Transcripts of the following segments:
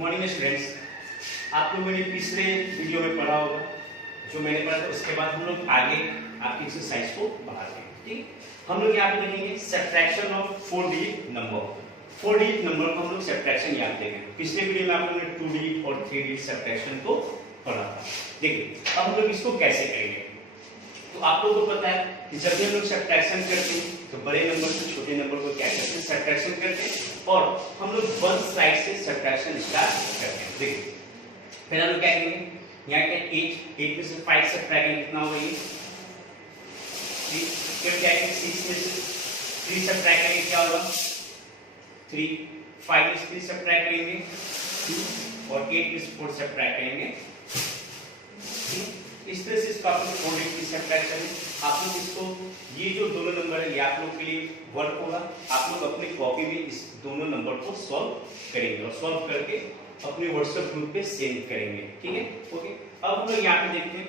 Morning students, आप लोगों ने पिछले वीडियो में पढ़ा होगा, जो मैंने पढ़ा था उसके बाद हम लोग आगे आपकी एक्सरसाइज को बढ़ाते हैं। ठीक, हम लोग यहाँ पे देखेंगे subtraction of 4 digit number. 4 digit number को हम लोग सब्ट्रैक्शन यहाँ देखेंगे। पिछले वीडियो में आप लोगों ने 2 डिजिट और 3 डिजिट सब्ट्रैक्शन को पढ़ा था। देखिए अब हम लोग इसको कैसे करेंगे। तो आप लोगों को पता है कि जब भी हम लोग सब्ट्रैक्शन करते हैं तो बड़े नंबर से छोटे नंबर को क्या करते हैं, सब्ट्रैक्शन करते हैं और हम लोग वन साइड से सब्ट्रैक्शन स्टार्ट करते हैं। देखिए पहले हम लोग क्या करेंगे, यहाँ क्या 8 में से 5 सब्ट्रैक्ट करेंगे, कितना होगा ये 3। फिर क्या करेंगे 6 में से 3 सब्ट्रैक्ट करेंगे, क्या होगा 3। 5 में से 3 सब्ट्रैक्ट करेंगे 2 और 8 में से 4 सब्ट्रैक्ट करेंगे। इस तरह से इसको आप लोग 4 डिजिट की सब्ट्रैक्शन है। आप लोग इसको ये जो दोनों नंबर है ये आप लोग के लिए वर्क होगा। आप लोग अपनी कॉपी में इस दोनों नंबर को सॉल्व करेंगे और सॉल्व करके अपने व्हाट्सएप ग्रुप पे सेंड करेंगे। ठीक है, ओके। अब हम लोग यहाँ पे देखते हैं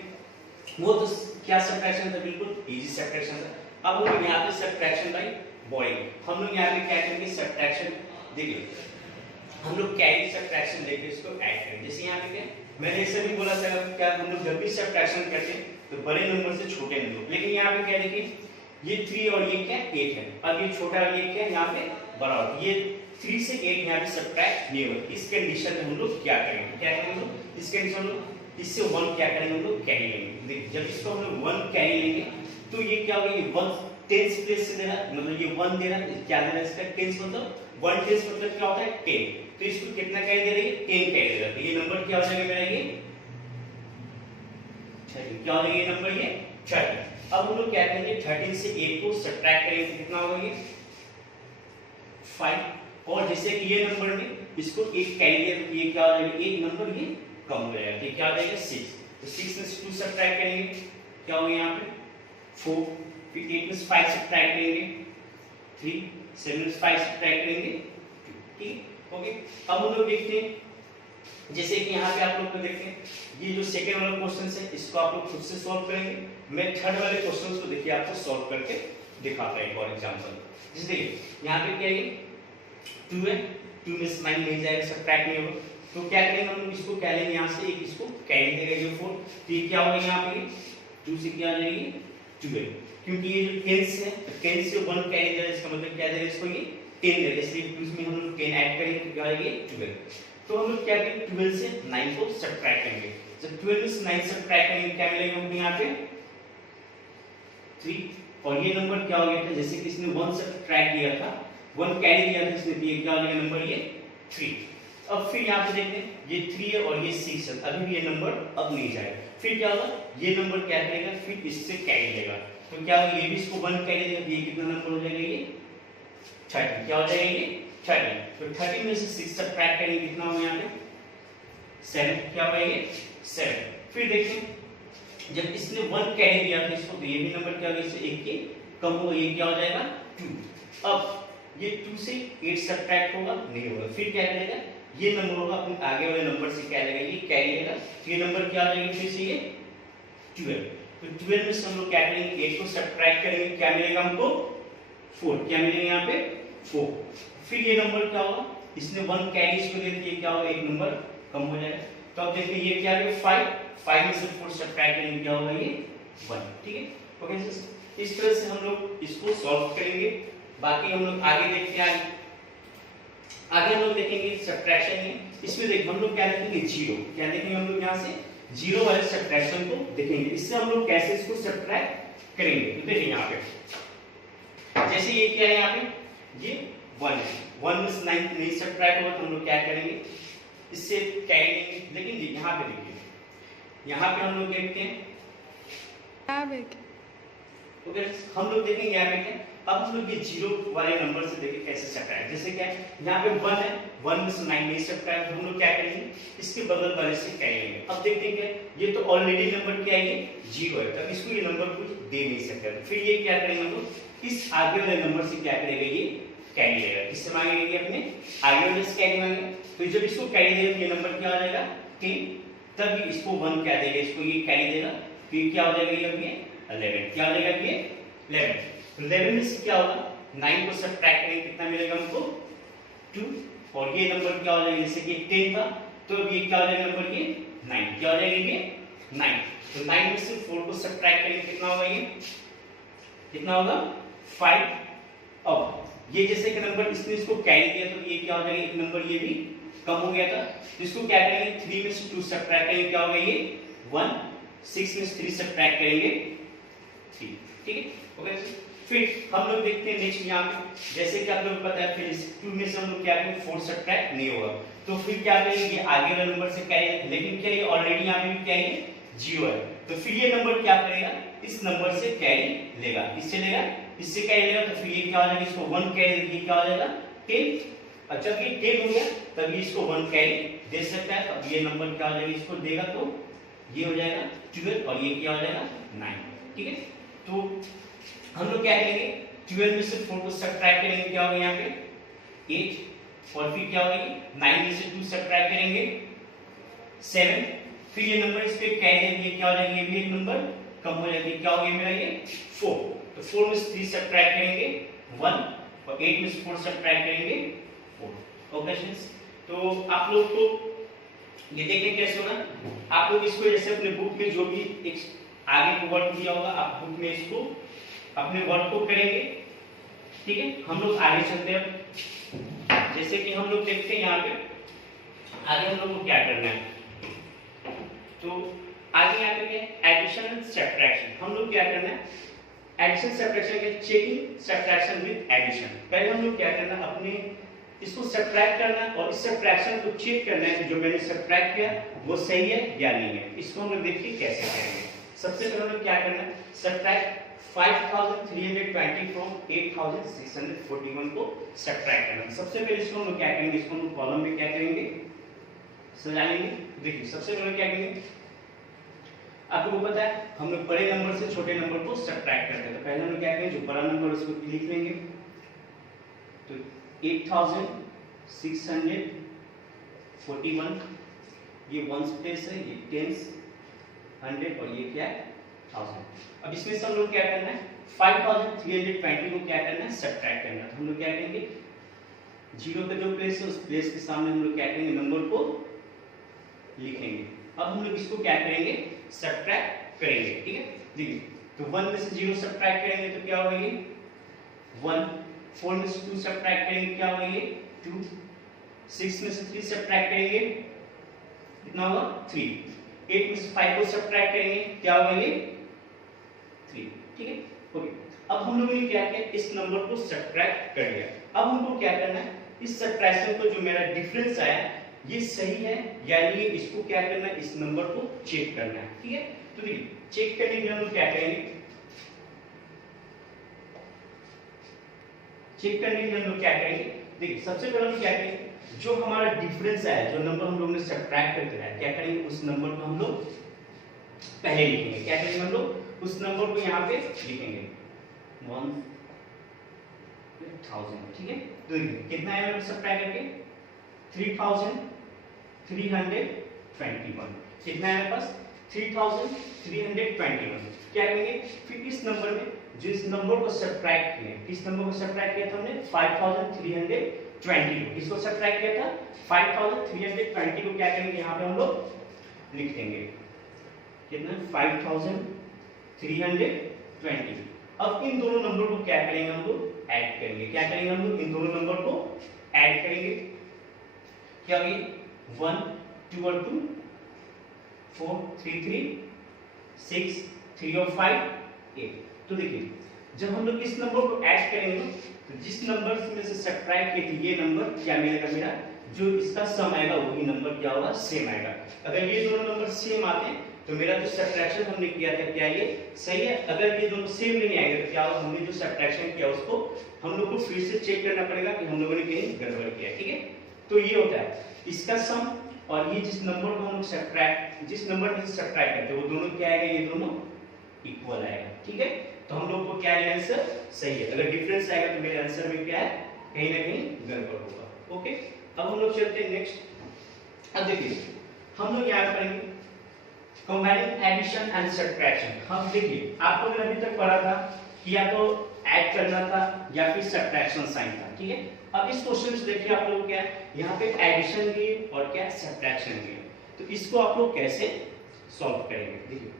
वो तो क्या सब्ट्रैक्शन था, बिल्कुल इजी सब्ट्रैक्शन था। अब हम लोग यहाँ पे सब्ट्रैक्शन बाय बॉइंग, हम लोग यहाँ पे क्या करेंगे सब्ट्रैक्शन, देखिए हम लोग कैरी सब्ट्रैक्शन लेके इसको ऐड करेंगे। जैसे यहाँ पे क्या मैंने इससे भी बोला था क्या हम लोग जब भी सब्ट्रैक्शन करते हैं तो बड़े नंबर से छोटे नंबर, लेकिन यहाँ पे क्या देखिए ये 3 और ये क्या 8 है। अब ये छोटा और ये क्या यहाँ पे बड़ा होगा, ये 3 से 8 यहाँ पे सब्ट्रैक्ट नहीं होगा। इस कंडीशन में हम लोग क्या करेंगे, क्या करेंगे इस कंडीशन में हम लोग इससे 1 क्या करेंगे, हम लोग कैरी लेंगे। देखिए जब इसको हम लोग 1 कैरी लेंगे तो ये क्या होगा, ये 1 टेंस प्लेस से दे रहा है, मतलब ये 1 दे रहा है, क्या दे रहा है इसका टेंस, मतलब 1 टेंस मतलब क्या होता है 10। तो इसको कितना कैरी दे रही है 10 कैरी दे रहा है। तो ये नंबर क्या हो जाएगा मेरा, ये 30। क्या हो जाएगा ये नंबर, ये 30। अब हम लोग क्या करेंगे 13 से 8 को सब्ट्रैक्ट करेंगे तो कितना होगा ये 5। और जैसे कि ये नंबर में इसको 1 कैरी दिया तो ये क्या हो जाएगा, एक नंबर ये कम हो जाएगा, तो क्या हो जाएगा 6। तो 6 में से 2 सब्ट्रैक्ट करेंगे, क्या होगा यहाँ पे 4। फिर 8 में से 5 सब्ट्रैक्ट करेंगे 3, 7 में से 5 सब्ट्रैक्ट करेंगे 2। ठीक, ओके। अब हम लोग देखते हैं जैसे कि यहाँ पे आप लोग को देखते हैं ये जो सेकंड वाला क्वेश्चन है इसको आप लोग खुद से सॉल्व करेंगे। मैं थर्ड वाले क्वेश्चन को देखिए आपको सॉल्व करके दिखाता हूं एक और एग्जांपल। जैसे देखिए यहाँ पे क्या है 2 है, 2 में से 9 नहीं जाएगा, सब्ट्रैक्ट नहीं होगा, तो क्या करेंगे हम लोग इसको क्या लेंगे, यहाँ से एक इसको कैरी देगा ये 4। तो ये क्या होगा यहाँ पे 2 से क्या आ जाएगी 12, क्योंकि ये जो 10 है तो 10 से 1 कैरी देगा, इसका मतलब क्या देगा इसको ये 10 देगा, इसलिए 2 में हम लोग 10 ऐड करेंगे तो क्या आएगा 12। तो हम लोग क्या करेंगे 12 से 9 को सब्ट्रैक्ट करेंगे। जब 12 से 9 सब्ट्रैक्ट करेंगे क्या मिलेगा हमको यहाँ पे 3। और ये नंबर क्या हो गया था, जैसे कि इसने 1 सब्ट्रैक्ट किया था, 1 कैरी दिया था इसने, दिया क्या हो जाएगा नंबर ये 3। अब फिर यहाँ पे देखते हैं ये 3 है और ये 6 है, अभी भी ये नंबर अब नहीं जाएगा। फिर क्या होगा ये नंबर क्या करेगा, फिर इससे कैरी लेगा, तो क्या होगा ये भी इसको 1 कैरी देगा, ये कितना नंबर हो जाएगा ये 30। क्या हो जाएगा ये 30। तो 30 में से 6 सब्ट्रैक्ट करेंगे कितना होगा यहाँ पे 7। क्या होगा ये 7। फिर देखिए जब इसने 1 कैरी दिया था इसको, तो ये भी नंबर क्या होगा इससे 1 के कम होगा, ये क्या हो जाएगा 2। अब ये 2 से 8 सब्ट्रैक्ट होगा, नहीं होगा, फिर क्या करेगा ये नंबर होगा अपने आगे वाले नंबर से क्या लेगा, ये कैरी लेगा, तो ये नंबर क्या हो जाएगा फिर से ये 12। तो 12 में से हम लोग क्या करेंगे 8 को सब्ट्रैक्ट करेंगे, क्या मिलेगा हमको 4। क्या मिलेगा यहाँ पे 4। फिर ये नंबर क्या होगा, इसने 1 कैरी इसको दे दिया, क्या होगा एक नंबर कम हो जाएगा। तो अब देखिए ये क्या है 5 में से 4 सब्ट्रैक्ट करेंगे क्या होगा ये 1। ठीक है, ओके। इस तरह से हम लोग इसको सॉल्व करेंगे। बाकी हम लोग आगे देखते हैं, आगे हम लोग देखेंगे सब्ट्रैक्शन में। इसमें देखिए हम लोग क्या देखेंगे 0, क्या देखेंगे हम लोग यहाँ से 0 वाले सब्ट्रैक्शन को देखेंगे, इससे हम लोग कैसे इसको सब्ट्रैक्ट करेंगे। तो देखिए यहाँ पे जैसे ये क्या है यहाँ पे ये 1 है, 1 में से 9 नहीं सब्ट्रैक्ट होगा तो हम लोग क्या करेंगे इससे कैरी लेंगे। लेकिन यहाँ पे देखिए यहाँ पे हम लोग देखते हैं ओके, हम लोग देखेंगे यहाँ पे क्या, अब हम लोग ये 0 वाले नंबर से देखें कैसे सब्ट्रैक्ट, जैसे क्या यहाँ पे 1 है, 1 में से 9 नहीं सब्ट्रैक्ट, तो हम लोग क्या करेंगे इसके बगल वाले से कैरी लेंगे। अब देखते हैं क्या ये तो ऑलरेडी नंबर क्या है ये 0 है, तब इसको ये नंबर कुछ दे नहीं सकता, तो फिर ये क्या करेंगे हम लोग इस आगे वाले नंबर से क्या करेगा ये कैरी लेगा, किससे मांगेंगे अपने आगे वाले से कैरी मांगेंगे। तो जब इसको कैरी देगा ये नंबर क्या हो जाएगा 10, तब इसको 1 क्या देगा, इसको ये कैरी देगा, फिर क्या हो जाएगा ये 11। क्या हो जाएगा ये 11। तो 11 में से क्या होगा 9 को सब्ट्रैक्ट करेंगे कितना मिलेगा हमको 2। और ये नंबर क्या हो जाएगा, जैसे कि 10 था तो अब ये क्या हो जाएगा नंबर, ये 9, क्या हो जाएगा ये 9। तो 9 में से 4 को सब्ट्रैक्ट करेंगे, कितना होगा ये, कितना होगा 5। अब ये जैसे कि नंबर इसने इसको कैरी किया तो ये क्या हो जाएगा, एक नंबर ये भी कम हो गया था, तो इसको क्या करेंगे 3 में से 2 सब्ट्रैक्ट करेंगे, क्या होगा ये 1, 6 में से 3 सब्ट्रैक्ट करेंगे 3, ठीक है ओके। फिर हम लोग देखते हैं नेक्स्ट यहाँ पे, जैसे कि आप लोगों को पता है फिर 2 में से हम लोग क्या करेंगे 4 सब्ट्रैक्ट नहीं होगा, तो फिर क्या करेंगे आगे वाले नंबर से कैरी, लेकिन क्या ये ऑलरेडी यहाँ पे भी क्या है 0 है, तो फिर ये नंबर क्या करेगा इस नंबर से कैरी लेगा, इससे लेगा, इससे कैरी लेगा, तो फिर ये क्या हो जाएगा, इसको 1 कैरी देगी, क्या हो जाएगा 10। और जब ये 10 हो गया तब ये इसको 1 कैरी दे सकता है, तो ये नंबर क्या हो जाएगा इसको देगा, तो ये हो जाएगा 12 और ये क्या हो जाएगा 9, ठीक है। तो हम लोग क्या करेंगे 12 में से 4 को सब्ट्रैक्ट करेंगे, क्या होगा यहाँ पे 8, और फिर क्या होगा 9 में से 2 सब्ट्रैक्ट करेंगे 7, फिर ये नंबर इस पे कैरी है, क्या हो जाएगा ये भी एक नंबर कम हो जाएगी, क्या हो गया मेरा ये 4, तो 4 में से 3 सब्ट्रैक्ट करेंगे 1, और 8 में से 4 सब्ट्रैक्ट करेंगे 4। ओके स्टूडेंट्स, तो आप लोग को ये देखने कैसे होगा, आप लोग इसको जैसे अपने बुक में जो भी एक आगे वर्ड दिया होगा आप बुक में इसको अपने वर्ड को करेंगे, ठीक है। हम लोग आगे चलते हैं, जैसे कि हम लोग देखते हैं यहाँ पे आगे हम लोग को क्या करना है, तो आगे यहाँ पे क्या है एडिशन एंड सब्ट्रैक्शन, हम लोग क्या करना है एडिशन सब्ट्रैक्शन के चेकिंग सब्ट्रैक्शन विद एडिशन। पहले हम लोग क्या करना है अपने इसको सब्ट्रैक्ट करना है और इस सब्ट्रैक्शन को चेक करना है कि जो मैंने सब्ट्रैक्ट किया वो सही है या नहीं है, इसको हम लोग देखिए कैसे करेंगे। सबसे पहले हम लोग क्या करना है सब्ट्रैक्ट 5320 फ्रॉम 8641 को सब्ट्रैक्ट करना है। सबसे पहले इसको हम लोग क्या करेंगे, इसको हम कॉलम में क्या करेंगे सजा लेंगे। देखिए सबसे पहले क्या करेंगे, आपको पता है हम लोग बड़े नंबर से छोटे नंबर को सब्ट्रैक्ट करते हैं, तो पहले हम लोग क्या करेंगे जो बड़ा नंबर उसको लिख लेंगे, तो 8641 ये वंस प्लेस है, ये टेंस 100 और ये क्या है 1000। अब इसमें से हम लोग क्या करना है 5320 को क्या करना है सब्ट्रैक्ट करना है, तो हम लोग क्या करेंगे जीरो पे जो प्लेस है उस प्लेस के सामने हम लोग क्या करेंगे नंबर को लिखेंगे। अब हम लोग इसको क्या करेंगे सब्ट्रैक्ट करेंगे, ठीक है। देखिए तो 1 में से 0 सब्ट्रैक्ट करेंगे तो क्या होगा ये 1, 4 में से 2 सब्ट्रैक्ट करेंगे क्या होगा ये 2, 6 में से 3 सब्ट्रैक्ट करेंगे कितना होगा 3, 8 में से 5 को सब्ट्रैक्ट करेंगे क्या होगा ये 3, ठीक है ओके। अब हम लोगों ने क्या किया इस नंबर को सब्ट्रैक्ट कर लिया। अब हमको क्या करना है इस सब्ट्रैक्शन को जो मेरा डिफरेंस आया ये सही है या नहीं, इसको क्या करना है इस नंबर को चेक करना है, ठीक है। तो देखिए चेक करने के लिए हम लोग क्या करेंगे, चेक करने के लिए हम लोग क्या करेंगे, देखिए सबसे पहले हम क्या करेंगे जो हमारा डिफरेंस है, जो नंबर हम लोग ने सब्ट्रैक्ट करके आया क्या करेंगे उस नंबर को हम लोग पहले लिखेंगे, क्या करेंगे हम लोग उस नंबर को यहाँ पे लिखेंगे 1000, ठीक है। तो कितना है मेरे सब्ट्रैक्ट करके 3321, कितना है मेरे पास 3321। क्या करेंगे फिर इस नंबर में जिस नंबर को सब्ट्रैक्ट किया, किस नंबर को सब्ट्रैक्ट किया था हमने 5320 को, किसको सब्ट्रैक्ट किया था 5320 को क्या करेंगे यहाँ पे हम लोग लिख देंगे कितना 5320। अब इन दोनों नंबर को क्या करेंगे हम लोग ऐड करेंगे, क्या करेंगे हम लोग इन दोनों नंबर को ऐड करेंगे, क्या होगी 1 2 और 2 4 3 3 6 3 और 5 8। तो देखिए जब हम लोग इस नंबर को ऐड करेंगे तो जिस नंबर में से सब्ट्रैक्ट किए थे ये नंबर क्या मिलेगा मेरा जो इसका सम आएगा वही नंबर क्या होगा सेम आएगा। अगर ये दोनों नंबर सेम आते हैं तो मेरा जो सब्ट्रैक्शन हमने किया था क्या ये सही है, अगर ये दोनों सेम नहीं आएंगे तो क्या होगा हमने जो सब्ट्रैक्शन किया उसको हम लोग को फिर से चेक करना पड़ेगा कि हम लोगों ने कहीं गड़बड़ किया, ठीक है। तो ये होता है इसका सम और ये जिस नंबर को हम लोग सब्ट्रैक्ट जिस नंबर में से सब्ट्रैक्ट करते हैं वो दोनों क्या आएगा ये दोनों इक्वल आएगा, ठीक है। तो हम लोग को क्या है आंसर सही है, अगर डिफरेंस आएगा तो मेरे आंसर में क्या है कहीं ना कहीं गड़बड़ होगा, ओके। अब हम लोग चलते हैं नेक्स्ट। अब देखिए हम लोग यहाँ पढ़ेंगे कंबाइनिंग एडिशन एंड सब्ट्रैक्शन। हम देखिए आप लोगों ने अभी तक पढ़ा था कि या तो ऐड करना था या फिर सब्ट्रैक्शन साइन था, ठीक है। अब इस क्वेश्चन से देखिए आप लोग क्या है, यहाँ पे एडिशन दिए और क्या सब्ट्रैक्शन दिए, तो इसको आप लोग कैसे सॉल्व करेंगे। देखिए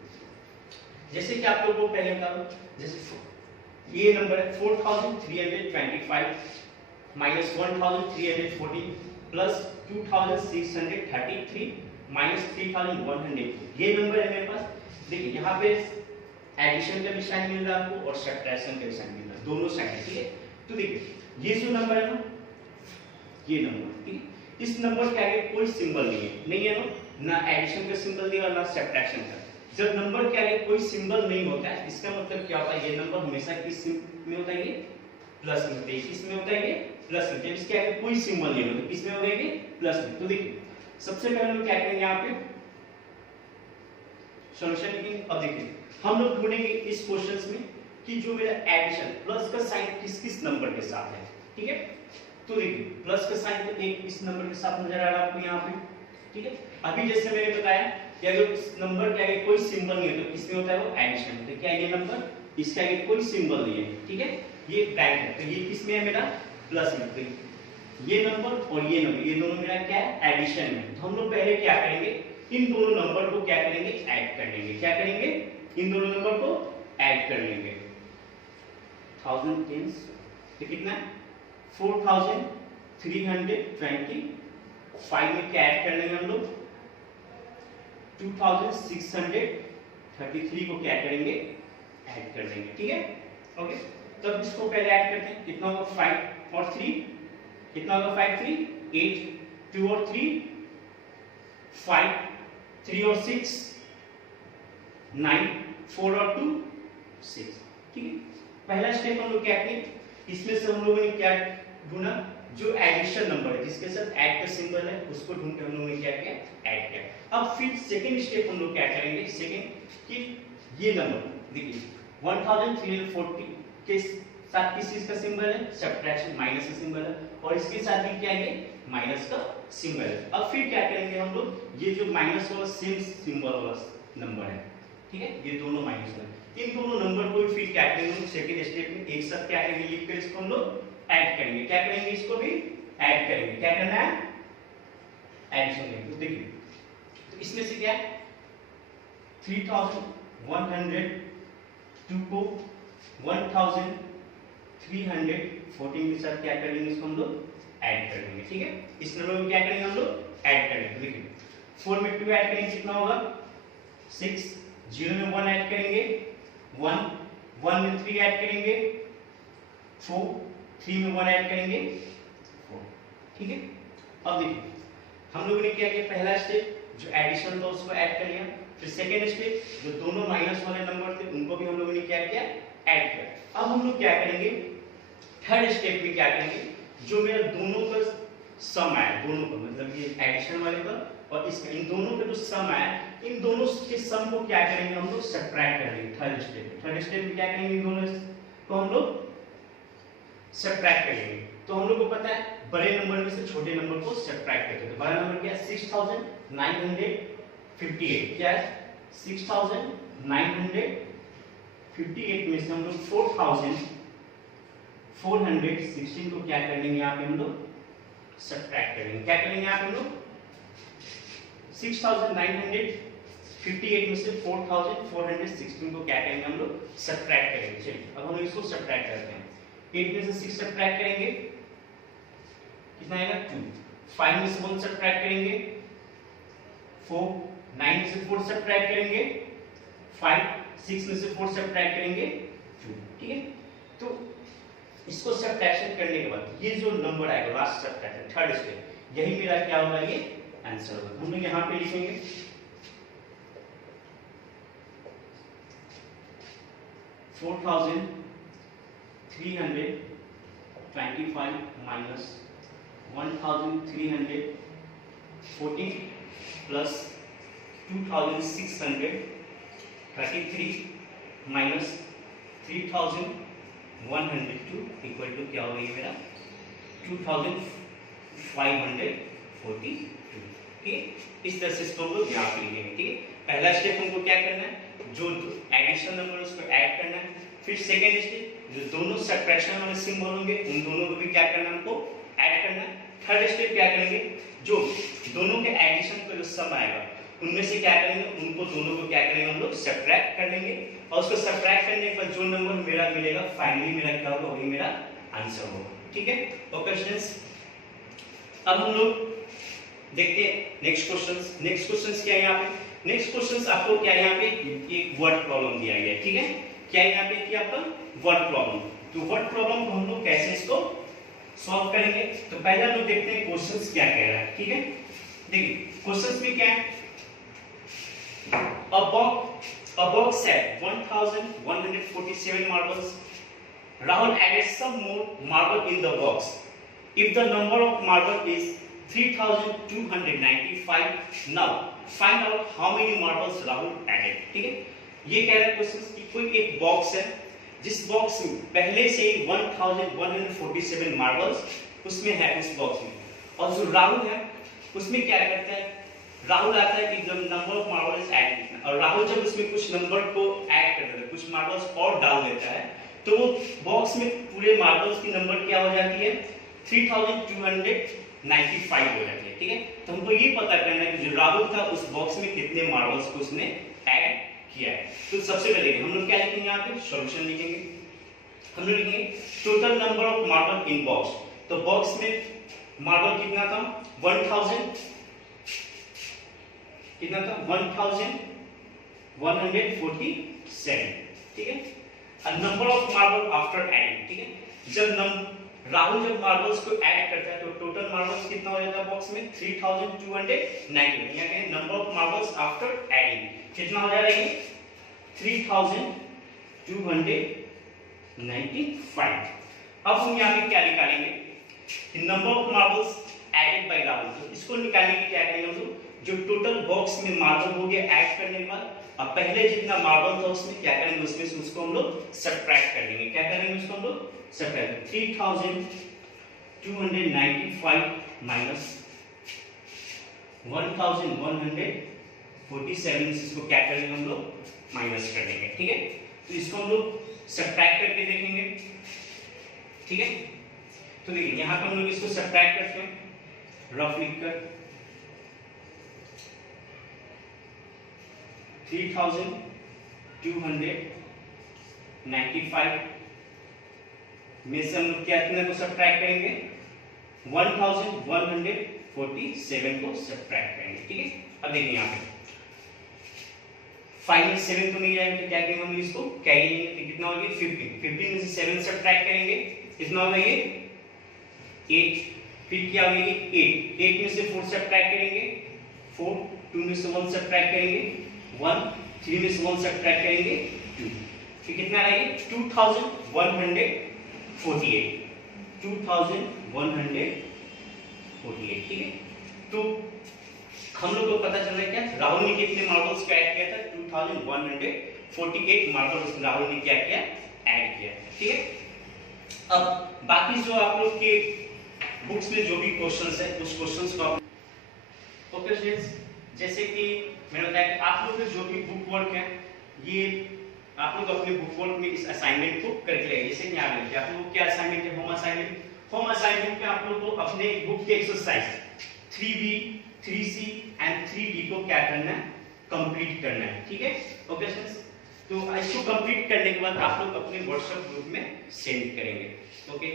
जैसे कि आप लोगों को पहले बता दूं, जैसे ये नंबर है 4325 माइनस 1340 प्लस 2633 माइनस 3100, ये नंबर है मेरे पास। देखिए यहाँ पे एडिशन का भी साइन मिल रहा है आपको और सब्ट्रैक्शन का भी साइन मिल रहा है, दोनों साइन है, ठीक है। तो देखिए ये जो नंबर है ना, ये नंबर, ठीक है, इस नंबर के आगे कोई सिंबल नहीं है ना एडिशन का सिंबल दिया और ना सब्ट्रैक्शन का। जब नंबर के आगे कोई सिंबल नहीं होता है, इसका मतलब क्या होता है, ये नंबर हमेशा किस में होता है, ये प्लस में होता है, किस में होता है, ये प्लस में। जब इसके आगे कोई सिंबल नहीं होता, किस में होगा, ये प्लस में। तो देखिए सबसे पहले हम क्या करेंगे, यहाँ पे सॉल्यूशन लिखेंगे। अब देखिए हम लोग ढूंढेंगे इस क्वेश्चंस में कि जो मेरा एडिशन प्लस का साइन किस किस नंबर के साथ है, ठीक है। तो देखिए प्लस का साइन तो एक इस नंबर के साथ नजर आ रहा है आपको यहाँ पे, ठीक है। अभी जैसे मैंने बताया कि अगर इस नंबर के आगे कोई सिंबल नहीं है तो किसमें होता है, वो एडिशन। तो क्या ये नंबर, इसके आगे कोई सिंबल नहीं है, ठीक है, ये ब्लैंक है, तो ये किसमें है, मेरा प्लस में। तो ये नंबर और ये नंबर, ये दोनों मेरा क्या है, एडिशन में। तो हम लोग पहले क्या करेंगे, इन दोनों नंबर को क्या करेंगे, ऐड कर लेंगे। क्या करेंगे, इन दोनों नंबर को ऐड कर लेंगे। 1010 तो कितना है, 4325 में क्या ऐड कर लेंगे हम लोग, 2633 को क्या करेंगे, ऐड कर देंगे, ठीक है, ओके। तब इसको पहले ऐड करते हैं, कितना होगा 5 और 3, कितना होगा 5 3 8, 2 और 3 5, 3 और 6 9, 4 और 2 6, ठीक है। पहला स्टेप हम लोग क्या किए, इसमें से हम लोगों ने क्या ढूंढा, जो एडिशन नंबर है जिसके साथ ऐड का सिंबल है उसको ढूंढ के हम लोगों ने क्या किया, ऐड किया। अब फिर सेकंड स्टेप हम लोग क्या करेंगे, सेकंड कि ये नंबर देखिए 1340 के साथ किस चीज का सिंबल है, सब्ट्रैक्शन माइनस का सिंबल है, और इसके साथ भी क्या है, माइनस का सिंबल है। अब फिर क्या करेंगे हम लोग, ये जो माइनस वाला सेम सिंबल वाला नंबर है, ठीक है, ये दोनों माइनस है, इन दोनों नंबर को फिर क्या करेंगे, सेकंड स्टेप में एक साथ क्या करेंगे, लिख कर इसको हम लोग ऐड करेंगे। क्या करेंगे, इसको भी ऐड करेंगे। क्या करना है, एडिशन करेंगे। तो देखिए तो इसमें से क्या 3102 को 1314 के साथ क्या कर लेंगे, इसको हम लोग ऐड कर लेंगे, ठीक है। इस नंबर को क्या करेंगे, हम लोग ऐड कर लेंगे। देखिए 4 में 2 ऐड करेंगे, कितना होगा 6, 0 में 1 ऐड करेंगे 1, 1 में 3 ऐड करेंगे 4, 3 में 1 ऐड करेंगे 4, ठीक है। अब देखिए हम लोगों ने क्या किया, पहला स्टेप जो एडिशन था उसको ऐड कर लिया, फिर सेकेंड स्टेप जो दोनों माइनस वाले नंबर थे उनको भी हम लोगों ने क्या किया, ऐड किया। अब हम लोग क्या करेंगे, थर्ड स्टेप में क्या करेंगे, जो मेरा दोनों का सम आया, दोनों का मतलब ये एडिशन वाले का और इसका, इन दोनों का जो सम आया, इन दोनों के सम को क्या करेंगे, हम लोग सब्ट्रैक्ट करेंगे। थर्ड स्टेप में क्या करेंगे, इन दोनों को हम लोग सब्ट्रैक्ट करेंगे। तो हम लोग को पता है बड़े नंबर में से छोटे नंबर को सब्ट्रैक्ट करते हैं। तो बड़ा नंबर क्या है, 6958, क्या है 6958 में से हम लोग 4416 को क्या कर लेंगे, यहाँ पे हम लोग सब्ट्रैक्ट करेंगे। क्या करेंगे यहाँ पे हम लोग 6958 में से 4416 को क्या करेंगे, हम लोग सब्ट्रैक्ट करेंगे। चलिए अब हम इसको सब्ट्रैक्ट करते हैं। 8 में से 6 सब्ट्रैक्ट करेंगे, कितना आएगा 2, 5 में से 1 सब्ट्रैक्ट करेंगे 4, 9 में से 4 सब्ट्रैक्ट करेंगे 5, 6 में से 4 सब्ट्रैक्ट करेंगे 2, ठीक है। तो इसको सब्ट्रैक्शन करने के बाद ये जो नंबर आएगा लास्ट सब्ट्रैक्शन थर्ड स्टेप, यही मेरा क्या होगा, ये आंसर होगा। हम लोग यहाँ पे लिखेंगे 4325 minus 1314 plus 2633 minus 3102 equal to क्या होगा, ये मेरा 2542, ठीक है। इस तरह से इसको हम लोग यहाँ पे लिखेंगे, ठीक है। पहला स्टेप हमको क्या करना है, जो एडिशनल नंबर उसको ऐड करना है, फिर सेकेंड स्टेप जो दोनों सब्ट्रैक्शन वाले सिंबल होंगे उन दोनों को भी क्या करना है, हमको ऐड करना है। थर्ड स्टेप क्या करेंगे, जो दोनों के एडिशन का जो सम आएगा उनमें से क्या करेंगे, उनको दोनों को क्या करेंगे हम लोग सब्ट्रैक्ट कर लेंगे, और उसको सब्ट्रैक्ट करने के बाद जो नंबर मेरा मिलेगा फाइनली मेरा क्या होगा, वही मेरा आंसर होगा। ठीक है, ओके स्टूडेंट्स। अब हम लोग देखते हैं नेक्स्ट क्वेश्चंस। नेक्स्ट क्वेश्चंस क्या है यहाँ पे, नेक्स्ट क्वेश्चंस आपको क्या है यहाँ पे, एक वर्ड प्रॉब्लम दिया गया है। ठीक है, क्या है यहाँ पे कि आपका वर्ड प्रॉब्लम। तो वर्ड प्रॉब्लम को हम लोग कैसे इसको सॉल्व करेंगे, तो पहले हम लोग देखते हैं क्वेश्चंस क्या कह रहा है। ठीक है, देखिए क्वेश्चंस में क्या है, a box had 1147 marbles. Rahul added some more marble in the box. If the number of marble is 3295, now find out how many marbles Rahul added. ठीक है, ये कह रहा है क्वेश्चन कि कोई एक बॉक्स है जिस बॉक्स में पहले से 1147 मार्बल्स उसमें है उस बॉक्स में, और जो राहुल है उसमें क्या करता है, राहुल आता है कि जब नंबर ऑफ मार्बल्स ऐड करना, और राहुल जब उसमें कुछ नंबर को ऐड कर देता है, कुछ मार्बल्स और डाल देता है, तो वो बॉक्स में पूरे मार्बल्स की नंबर क्या हो जाती है, 3295 हो जाती है। ठीक है, तो हमको ये पता करना है कि जो राहुल था उस बॉक्स में कितने मार्बल्स को उसने ऐड किया है। तो सबसे पहले हम लोग क्या लिखेंगे, यहाँ पे सॉल्यूशन लिखेंगे। हम लोग लिखेंगे total number of marble in box. तो बॉक्स में मार्बल कितना था, 1000 कितना था, 1147। ठीक है, number of marble after adding. ठीक है, जब राहुल जब मार्बल्स को ऐड करता है तो टोटल मार्बल्स कितना हो जाता है बॉक्स में, 3290। यहाँ के number of marbles after adding कितना हो जाएगा, ये 3295। अब हम यहाँ पे क्या निकालेंगे, number of marbles added by Rahul. तो इसको निकालने के क्या करेंगे हम लोग, जो टोटल बॉक्स में मार्बल हो गया ऐड करने के बाद, अब पहले जितना मार्बल था उसमें क्या करेंगे, उसमें से उसको हम लोग सब्ट्रैक्ट कर लेंगे। क्या करेंगे उसको हम लोग सब्ट्रैक्ट, 3295 माइनस 1147 से इसको क्या करेंगे हम लोग माइनस कर देंगे। ठीक है, तो इसको हम लोग सब्ट्रैक्ट करके देखेंगे। ठीक है, तो देखिए यहाँ पर हम लोग इसको सब्ट्रैक्ट करते हैं, रफ लिखकर 3295 में से हम लोग क्या कितना को सब्ट्रैक्ट करेंगे, 1147 को सब्ट्रैक्ट करेंगे। ठीक है, अब देखिए यहाँ पे 5 में 7 तो नहीं जाएगा, तो क्या करेंगे हम इसको कैरी लेंगे, तो कितना हो गया 15 में से 7 सब्ट्रैक्ट करेंगे, कितना होगा ये 8। फिर क्या होगा ये 8 में से 4 सब्ट्रैक्ट करेंगे 4, 2 में से 1 सब्ट्रैक्ट करेंगे 1, 3 में से 1 सब्ट्रैक्ट करेंगे 2, फिर कितना आएगा 2148। ठीक है, तो हम लोग को पता चल रहा है क्या, राहुल ने कितने मार्बल्स को ऐड किया था, 2148 मार्बल्स राहुल ने क्या किया, ऐड किया। ठीक है, अब बाकी जो आप लोग के बुक्स में जो भी क्वेश्चंस है उस क्वेश्चंस को ओके स्टूडेंट्स, जैसे कि मैंने बताया कि आप लोग के जो भी बुक वर्क है ये आप लोग अपने बुक वर्क में इस असाइनमेंट को करके लाइए। जैसे कि यहाँ पे आप लोग क्या असाइनमेंट है, होम असाइनमेंट में आप लोग को अपने बुक के exercise 3B 3C and 3D को क्या करना है, कंप्लीट करना है। ठीक है, ओके स्टूडेंट्स, तो इसको कंप्लीट करने के बाद आप लोग अपने व्हाट्सएप ग्रुप में सेंड करेंगे। ओके।